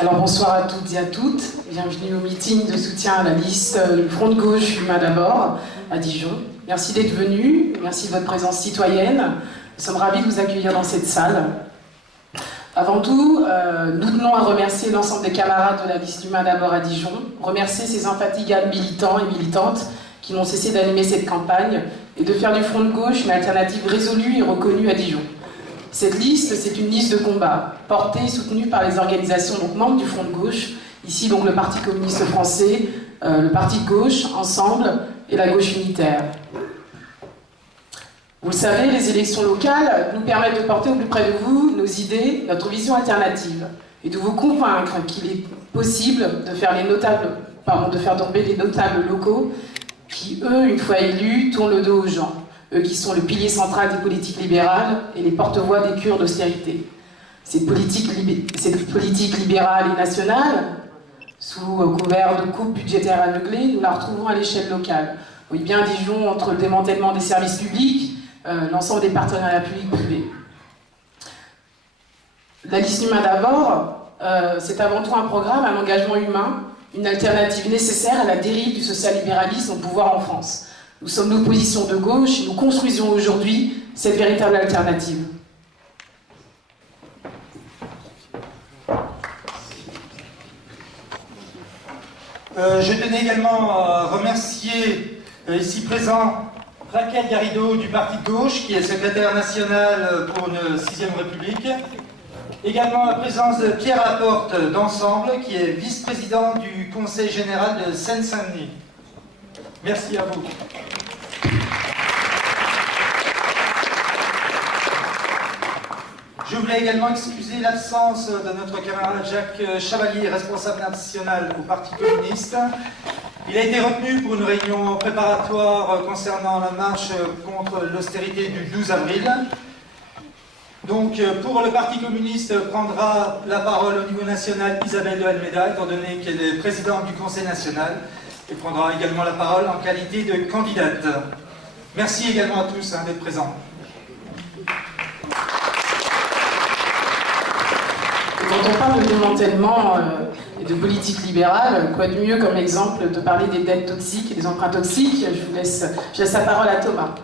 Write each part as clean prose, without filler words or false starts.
Alors bonsoir à toutes et à toutes, bienvenue au meeting de soutien à la liste du Front de Gauche Humain d'abord à Dijon. Merci d'être venus, merci de votre présence citoyenne. Nous sommes ravis de vous accueillir dans cette salle. Avant tout, nous tenons à remercier l'ensemble des camarades de la liste Humain d'abord à Dijon, remercier ces infatigables militants et militantes qui n'ont cessé d'animer cette campagne et de faire du Front de Gauche une alternative résolue et reconnue à Dijon. Cette liste, c'est une liste de combat, portée et soutenue par les organisations membres du Front de Gauche, ici donc le Parti communiste français, le Parti de gauche, Ensemble, et la gauche unitaire. Vous le savez, les élections locales nous permettent de porter au plus près de vous nos idées, notre vision alternative, et de vous convaincre qu'il est possible de faire tomber les notables locaux qui, eux, une fois élus, tournent le dos aux gens. Eux qui sont le pilier central des politiques libérales et les porte-voix des cures d'austérité. Cette politique libérale et nationale, sous couvert de coupes budgétaires aveuglées, nous la retrouvons à l'échelle locale. Oui, bien à Dijon, entre le démantèlement des services publics, l'ensemble des partenariats publics-privés. La liste Humain d'abord, c'est avant tout un programme, un engagement humain, une alternative nécessaire à la dérive du social-libéralisme au pouvoir en France. Nous sommes l'opposition de gauche et nous construisons aujourd'hui cette véritable alternative. Je tenais également à remercier ici présent Raquel Garrido du Parti de gauche, qui est secrétaire national pour une 6e République. Également la présence de Pierre Laporte d'Ensemble, qui est vice-président du Conseil général de Seine-Saint-Denis. Merci à vous. Je voulais également excuser l'absence de notre camarade Jacques Chavalier, responsable national au Parti communiste. Il a été retenu pour une réunion préparatoire concernant la marche contre l'austérité du 12 avril. Donc, pour le Parti communiste, prendra la parole au niveau national Isabelle de Almeida, étant donné qu'elle est présidente du Conseil national, et prendra également la parole en qualité de candidate. Merci également à tous d'être présents. Quand on parle de démantèlement et de politique libérale, quoi de mieux comme exemple de parler des dettes toxiques et des emprunts toxiques? Je laisse la parole à Thomas.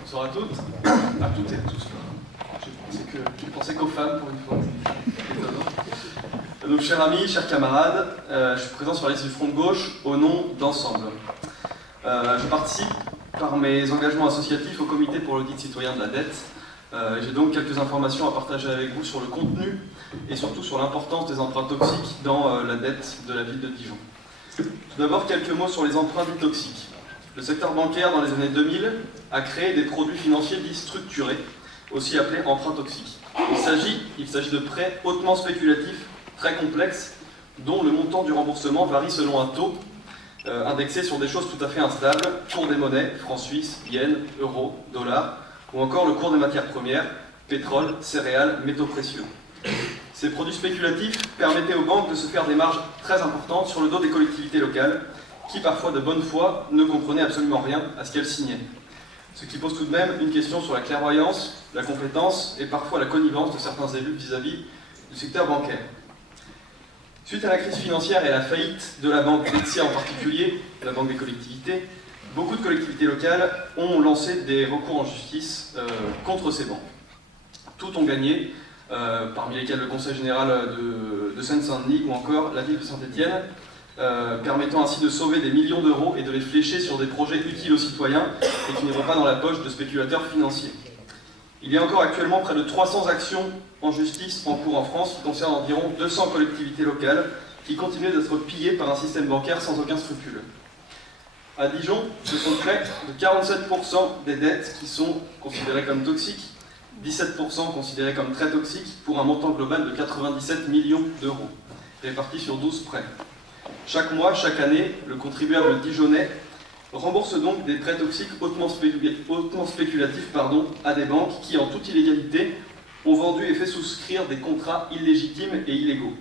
Bonsoir à toutes et à tous. Je pensais qu'aux femmes pour une fois. Donc, chers amis, chers camarades, je suis présent sur la liste du Front de Gauche au nom d'Ensemble. Je participe par mes engagements associatifs au comité pour l'audit citoyen de la dette. J'ai donc quelques informations à partager avec vous sur le contenu et surtout sur l'importance des emprunts toxiques dans la dette de la ville de Dijon. Tout d'abord, quelques mots sur les emprunts dits toxiques. Le secteur bancaire, dans les années 2000, a créé des produits financiers dits structurés, aussi appelés emprunts toxiques. Il s'agit de prêts hautement spéculatifs, très complexes, dont le montant du remboursement varie selon un taux indexé sur des choses tout à fait instables, cours des monnaies, francs suisses, yens, euros, dollars, ou encore le cours des matières premières, pétrole, céréales, métaux précieux. Ces produits spéculatifs permettaient aux banques de se faire des marges très importantes sur le dos des collectivités locales, qui parfois de bonne foi ne comprenaient absolument rien à ce qu'elles signaient. Ce qui pose tout de même une question sur la clairvoyance, la compétence et parfois la connivence de certains élus vis-à-vis du secteur bancaire. Suite à la crise financière et à la faillite de la banque Dexia en particulier, la banque des collectivités, beaucoup de collectivités locales ont lancé des recours en justice contre ces banques. Toutes ont gagné, parmi lesquelles le Conseil général de Seine-Saint-Denis ou encore la ville de Saint-Étienne, permettant ainsi de sauver des millions d'euros et de les flécher sur des projets utiles aux citoyens et qui ne vont pas dans la poche de spéculateurs financiers. Il y a encore actuellement près de 300 actions en justice en cours en France qui concernent environ 200 collectivités locales qui continuent d'être pillées par un système bancaire sans aucun scrupule. À Dijon, ce sont près de 47% des dettes qui sont considérées comme toxiques, 17% considérées comme très toxiques, pour un montant global de 97 millions d'euros, répartis sur 12 prêts. Chaque mois, chaque année, le contribuable dijonnais rembourse donc des prêts toxiques hautement spéculatifs à des banques qui, en toute illégalité, ont vendu et fait souscrire des contrats illégitimes et illégaux.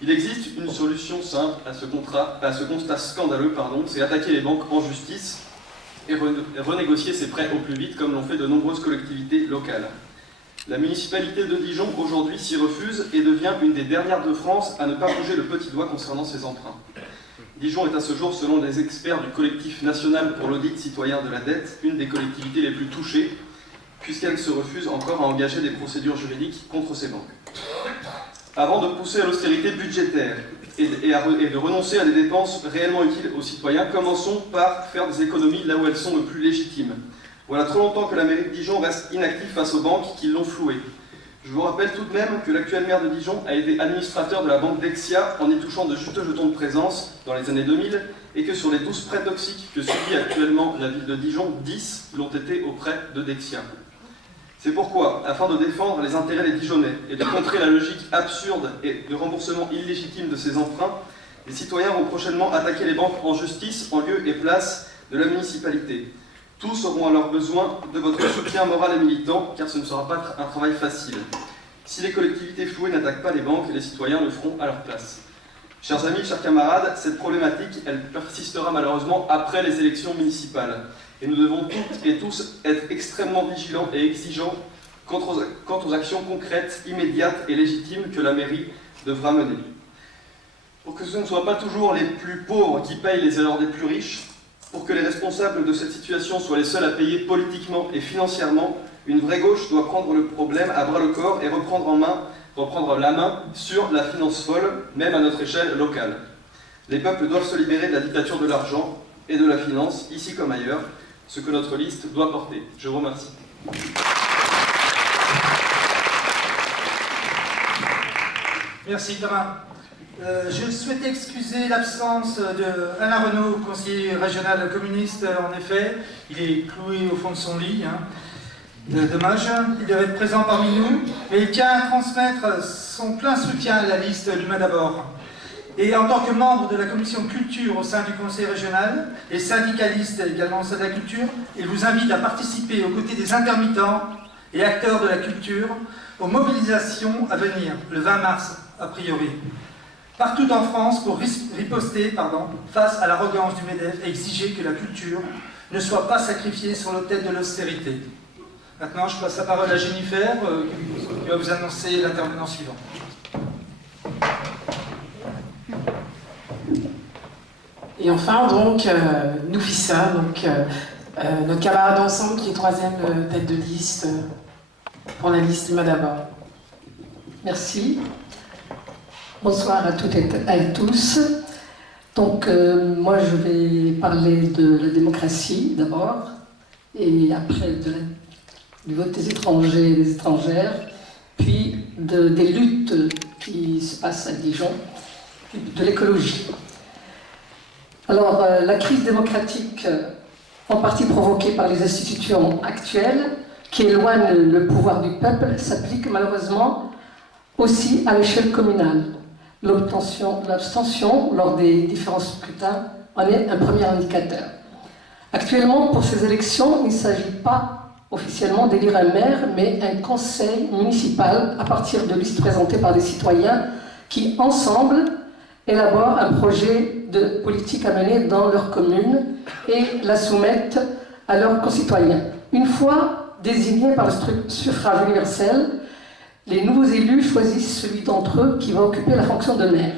Il existe une solution simple à ce constat scandaleux, c'est attaquer les banques en justice et renégocier ses prêts au plus vite, comme l'ont fait de nombreuses collectivités locales. La municipalité de Dijon, aujourd'hui, s'y refuse et devient une des dernières de France à ne pas bouger le petit doigt concernant ses emprunts. Dijon est à ce jour, selon les experts du collectif national pour l'audit citoyen de la dette, une des collectivités les plus touchées, puisqu'elle se refuse encore à engager des procédures juridiques contre ses banques. Avant de pousser à l'austérité budgétaire et de renoncer à des dépenses réellement utiles aux citoyens, commençons par faire des économies là où elles sont le plus légitimes. Voilà trop longtemps que la mairie de Dijon reste inactive face aux banques qui l'ont flouée. Je vous rappelle tout de même que l'actuel maire de Dijon a été administrateur de la banque Dexia en y touchant de juteux jetons de présence dans les années 2000 et que sur les 12 prêts toxiques que subit actuellement la ville de Dijon, 10 l'ont été auprès de Dexia. C'est pourquoi, afin de défendre les intérêts des Dijonnais et de contrer la logique absurde et de remboursement illégitime de ces emprunts, les citoyens vont prochainement attaquer les banques en justice en lieu et place de la municipalité. Tous auront alors besoin de votre soutien moral et militant, car ce ne sera pas un travail facile. Si les collectivités flouées n'attaquent pas les banques, les citoyens le feront à leur place. Chers amis, chers camarades, cette problématique, elle persistera malheureusement après les élections municipales. Et nous devons toutes et tous être extrêmement vigilants et exigeants quant aux actions concrètes, immédiates et légitimes que la mairie devra mener. Pour que ce ne soit pas toujours les plus pauvres qui payent les erreurs des plus riches, pour que les responsables de cette situation soient les seuls à payer politiquement et financièrement, une vraie gauche doit prendre le problème à bras-le-corps et reprendre la main sur la finance folle, même à notre échelle locale. Les peuples doivent se libérer de la dictature de l'argent et de la finance, ici comme ailleurs, ce que notre liste doit porter. Je vous remercie. Merci Thomas. Je souhaitais excuser l'absence d'Alain Renaud, conseiller régional communiste. En effet, il est cloué au fond de son lit. Dommage, il devait être présent parmi nous, mais il tient à transmettre son plein soutien à la liste l'Humain d'abord. Et en tant que membre de la commission culture au sein du conseil régional, et syndicaliste également au sein de la culture, il vous invite à participer aux côtés des intermittents et acteurs de la culture aux mobilisations à venir, le 20 mars a priori, partout en France pour riposter face à l'arrogance du MEDEF et exiger que la culture ne soit pas sacrifiée sur l'autel de l'austérité. Maintenant, je passe la parole à Jennifer, qui va vous annoncer l'intervenant suivant. Et enfin, donc, Noufissa, notre camarade ensemble qui est troisième tête de liste pour la liste L'Humain d'abord. Merci. Bonsoir à toutes et à tous. Donc, moi, je vais parler de la démocratie d'abord, et après du vote des étrangers et des étrangères, puis des luttes qui se passent à Dijon, de l'écologie. Alors, la crise démocratique, en partie provoquée par les institutions actuelles, qui éloignent le pouvoir du peuple, s'applique malheureusement aussi à l'échelle communale. L'abstention lors des différents scrutins en est un premier indicateur. Actuellement, pour ces élections, il ne s'agit pas officiellement d'élire un maire, mais un conseil municipal à partir de listes présentées par des citoyens qui, ensemble, élaborent un projet de politique à mener dans leur commune et la soumettent à leurs concitoyens. Une fois désignés par le suffrage universel, les nouveaux élus choisissent celui d'entre eux qui va occuper la fonction de maire.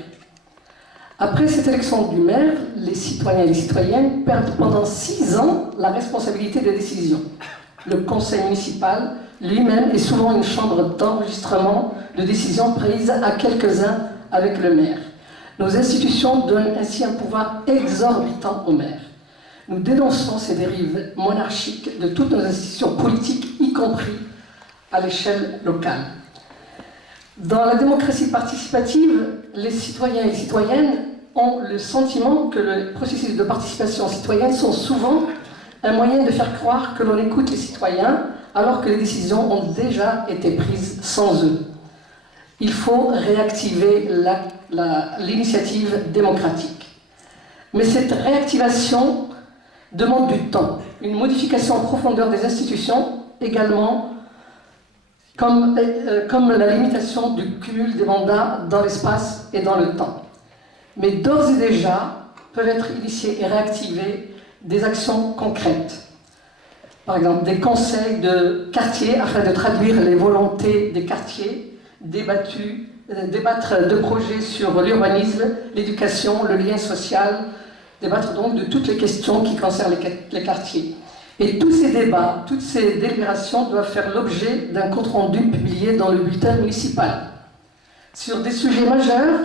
Après cette élection du maire, les citoyens et les citoyennes perdent pendant 6 ans la responsabilité des décisions. Le conseil municipal lui-même est souvent une chambre d'enregistrement de décisions prises à quelques-uns avec le maire. Nos institutions donnent ainsi un pouvoir exorbitant au maire. Nous dénonçons ces dérives monarchiques de toutes nos institutions politiques, y compris à l'échelle locale. Dans la démocratie participative, les citoyens et les citoyennes ont le sentiment que les processus de participation citoyenne sont souvent un moyen de faire croire que l'on écoute les citoyens alors que les décisions ont déjà été prises sans eux. Il faut réactiver l'initiative démocratique. Mais cette réactivation demande du temps, une modification en profondeur des institutions également, comme la limitation du cumul des mandats dans l'espace et dans le temps. Mais d'ores et déjà peuvent être initiées et réactivées des actions concrètes. Par exemple, des conseils de quartier afin de traduire les volontés des quartiers, débattre de projets sur l'urbanisme, l'éducation, le lien social, débattre donc de toutes les questions qui concernent les quartiers. Et tous ces débats, toutes ces délibérations doivent faire l'objet d'un compte-rendu publié dans le bulletin municipal. Sur des sujets majeurs,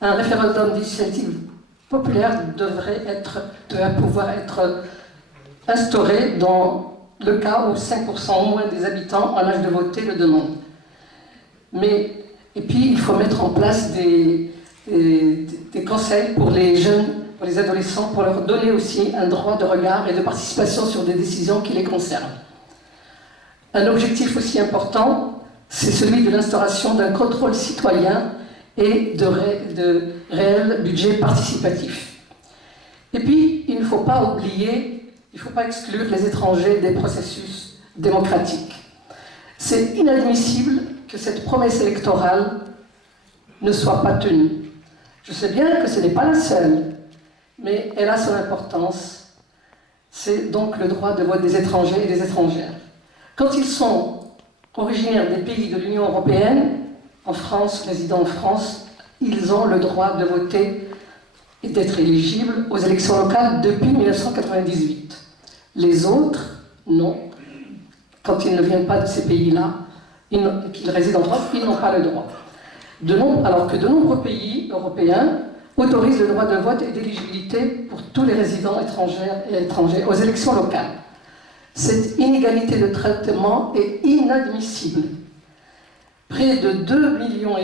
un référendum d'initiative populaire devrait pouvoir être instauré dans le cas où 5% au moins des habitants en âge de voter le demandent. Et puis, il faut mettre en place des conseils pour les jeunes, pour les adolescents, pour leur donner aussi un droit de regard et de participation sur des décisions qui les concernent. Un objectif aussi important, c'est celui de l'instauration d'un contrôle citoyen et de réel budget participatif. Et puis, il ne faut pas oublier, il ne faut pas exclure les étrangers des processus démocratiques. C'est inadmissible que cette promesse électorale ne soit pas tenue. Je sais bien que ce n'est pas la seule, mais elle a son importance. C'est donc le droit de vote des étrangers et des étrangères. Quand ils sont originaires des pays de l'Union européenne, en France, résidant en France, ils ont le droit de voter et d'être éligibles aux élections locales depuis 1998. Les autres, non. Quand ils ne viennent pas de ces pays-là, qu'ils résident en France, ils n'ont pas le droit. Alors que de nombreux pays européens autorisent le droit de vote et d'éligibilité pour tous les résidents étrangers aux élections locales. Cette inégalité de traitement est inadmissible. Près de 2,5 millions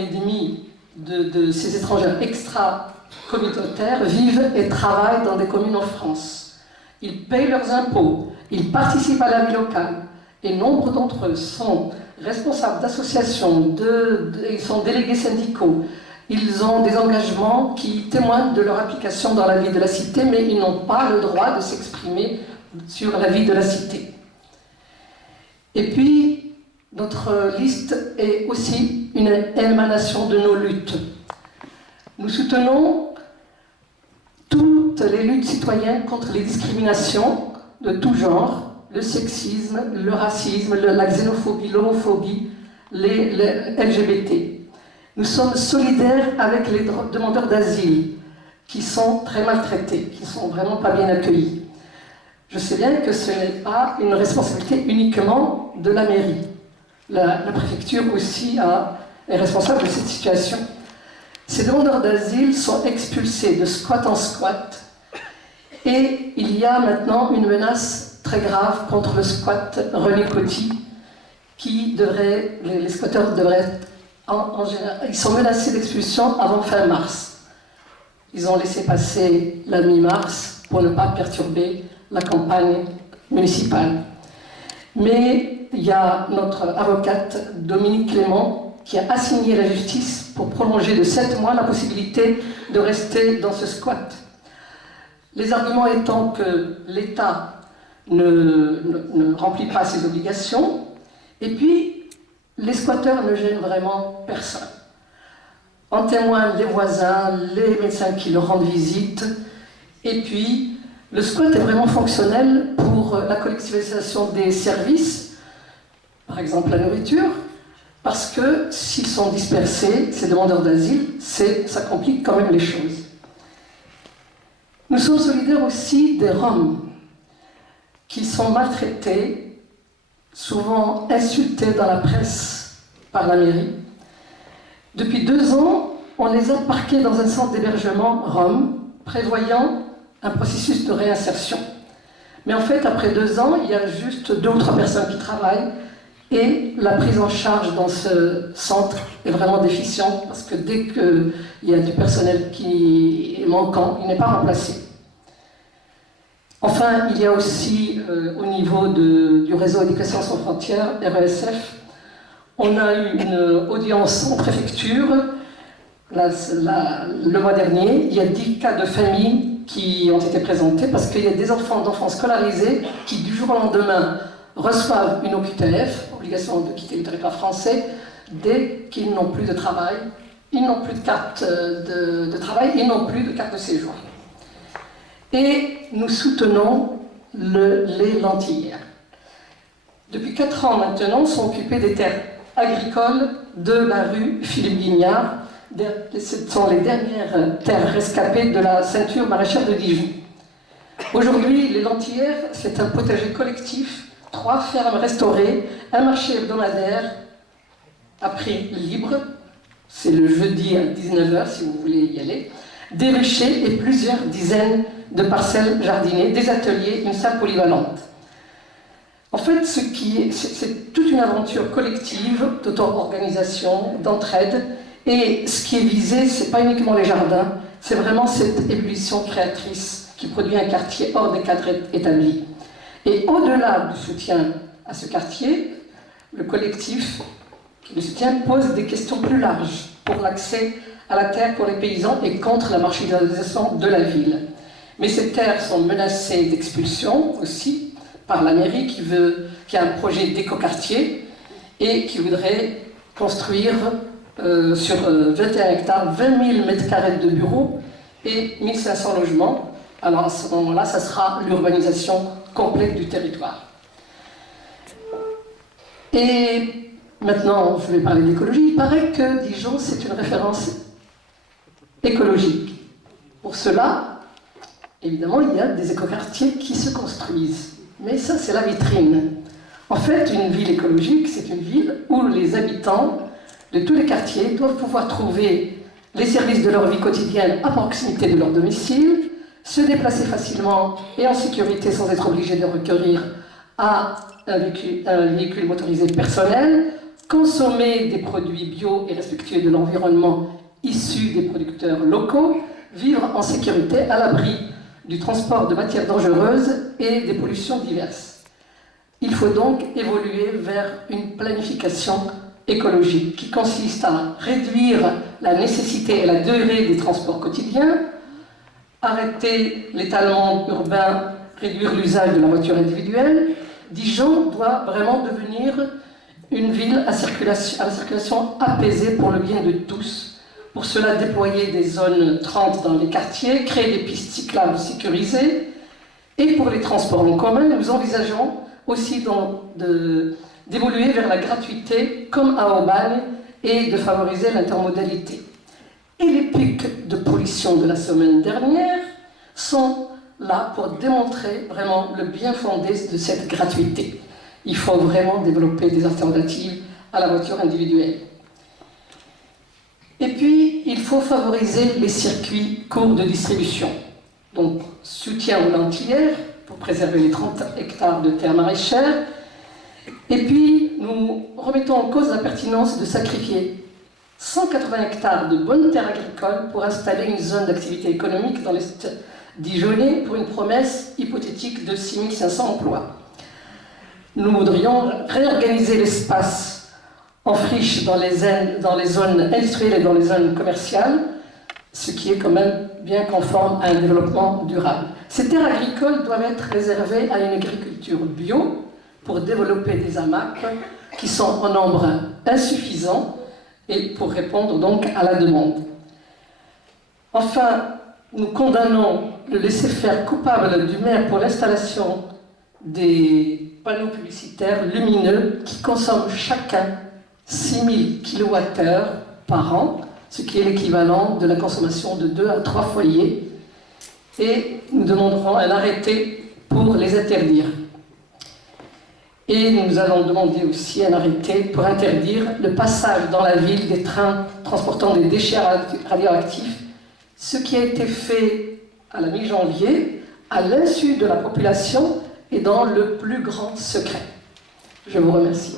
de ces étrangers extra-communautaires vivent et travaillent dans des communes en France. Ils payent leurs impôts, ils participent à la vie locale, et nombre d'entre eux sont responsables d'associations, ils sont délégués syndicaux, ils ont des engagements qui témoignent de leur application dans la vie de la cité, mais ils n'ont pas le droit de s'exprimer sur la vie de la cité. Et puis, notre liste est aussi une émanation de nos luttes. Nous soutenons toutes les luttes citoyennes contre les discriminations de tout genre, le sexisme, le racisme, la xénophobie, l'homophobie, les LGBT. Nous sommes solidaires avec les demandeurs d'asile qui sont très maltraités, qui ne sont vraiment pas bien accueillis. Je sais bien que ce n'est pas une responsabilité uniquement de la mairie. La préfecture aussi est responsable de cette situation. Ces demandeurs d'asile sont expulsés de squat en squat et il y a maintenant une menace très grave contre le squat René Coty les squatteurs devraient être en général, ils sont menacés d'expulsion avant fin mars. Ils ont laissé passer la mi-mars pour ne pas perturber la campagne municipale. Mais il y a notre avocate Dominique Clément qui a assigné la justice pour prolonger de 7 mois la possibilité de rester dans ce squat. Les arguments étant que l'État ne remplit pas ses obligations, et puis les squatteurs ne gênent vraiment personne. En témoignent les voisins, les médecins qui leur rendent visite, et puis le squat est vraiment fonctionnel pour la collectivisation des services, par exemple la nourriture, parce que s'ils sont dispersés, ces demandeurs d'asile, ça complique quand même les choses. Nous sommes solidaires aussi des Roms, qui sont maltraités, souvent insultés dans la presse par la mairie. Depuis 2 ans, on les a parqués dans un centre d'hébergement Roms, prévoyant un processus de réinsertion. Mais en fait, après 2 ans, il y a juste 2 ou 3 personnes qui travaillent et la prise en charge dans ce centre est vraiment déficiente parce que dès qu'il y a du personnel qui est manquant, il n'est pas remplacé. Enfin, il y a aussi au niveau du réseau Éducation sans frontières, RESF, on a eu une audience en préfecture le mois dernier. Il y a 10 cas de famille qui ont été présentés parce qu'il y a des d'enfants scolarisés qui, du jour au lendemain, reçoivent une OQTF, obligation de quitter le territoire français, dès qu'ils n'ont plus de travail, ils n'ont plus de carte de travail, ils n'ont plus de carte de séjour. et nous soutenons les lentillères. Depuis 4 ans maintenant, sont occupées des terres agricoles de la rue Philippe Guignard. Ce sont les dernières terres rescapées de la ceinture maraîchère de Dijon. Aujourd'hui, les lentillères, c'est un potager collectif, 3 fermes restaurées, un marché hebdomadaire à prix libre, c'est le jeudi à 19 h si vous voulez y aller, des ruchers et plusieurs dizaines de parcelles jardinées, des ateliers, une salle polyvalente. En fait, c'est toute une aventure collective d'auto-organisation, d'entraide, et ce qui est visé, ce n'est pas uniquement les jardins, c'est vraiment cette ébullition créatrice qui produit un quartier hors des cadres établis. Et au-delà du soutien à ce quartier, le collectif qui le soutient pose des questions plus larges pour l'accès à la terre pour les paysans et contre la marchandisation de la ville. Mais ces terres sont menacées d'expulsion aussi par la mairie qui a un projet d'écoquartier et qui voudrait construire sur 21 hectares, 20 000 m² de bureaux et 1500 logements. Alors à ce moment-là, ça sera l'urbanisation complète du territoire. Et maintenant, je vais parler d'écologie. Il paraît que Dijon, c'est une référence écologique. Pour cela, évidemment, il y a des écoquartiers qui se construisent. Mais ça, c'est la vitrine. En fait, une ville écologique, c'est une ville où les habitants de tous les quartiers doivent pouvoir trouver les services de leur vie quotidienne à proximité de leur domicile, se déplacer facilement et en sécurité sans être obligés de recourir à un véhicule motorisé personnel, consommer des produits bio et respectueux de l'environnement issus des producteurs locaux, vivre en sécurité à l'abri du transport de matières dangereuses et des pollutions diverses. Il faut donc évoluer vers une planification écologique qui consiste à réduire la nécessité et la durée des transports quotidiens, arrêter l'étalement urbain, réduire l'usage de la voiture individuelle. Dijon doit vraiment devenir une ville à la circulation apaisée pour le bien de tous. Pour cela, déployer des zones 30 dans les quartiers, créer des pistes cyclables sécurisées. Et pour les transports en commun, nous envisageons aussi d'évoluer vers la gratuité comme à Aubagne et de favoriser l'intermodalité. Et les pics de pollution de la semaine dernière sont là pour démontrer vraiment le bien fondé de cette gratuité. Il faut vraiment développer des alternatives à la voiture individuelle. Et puis, il faut favoriser les circuits courts de distribution. Donc, soutien aux lentillères pour préserver les 30 hectares de terres maraîchères. Et puis, nous remettons en cause la pertinence de sacrifier 180 hectares de bonnes terres agricoles pour installer une zone d'activité économique dans l'Est dijonnais pour une promesse hypothétique de 6500 emplois. Nous voudrions réorganiser l'espace en friche dans les zones industrielles et dans les zones commerciales, ce qui est quand même bien conforme à un développement durable. Ces terres agricoles doivent être réservées à une agriculture bio pour développer des AMAP qui sont en nombre insuffisant et pour répondre donc à la demande. Enfin, nous condamnons le laisser-faire coupable du maire pour l'installation des panneaux publicitaires lumineux qui consomment chacun 6000 kWh par an, ce qui est l'équivalent de la consommation de 2 à 3 foyers. Et nous demanderons un arrêté pour les interdire. Et nous allons demander aussi un arrêté pour interdire le passage dans la ville des trains transportant des déchets radioactifs, ce qui a été fait à la mi-janvier, à l'insu de la population et dans le plus grand secret. Je vous remercie.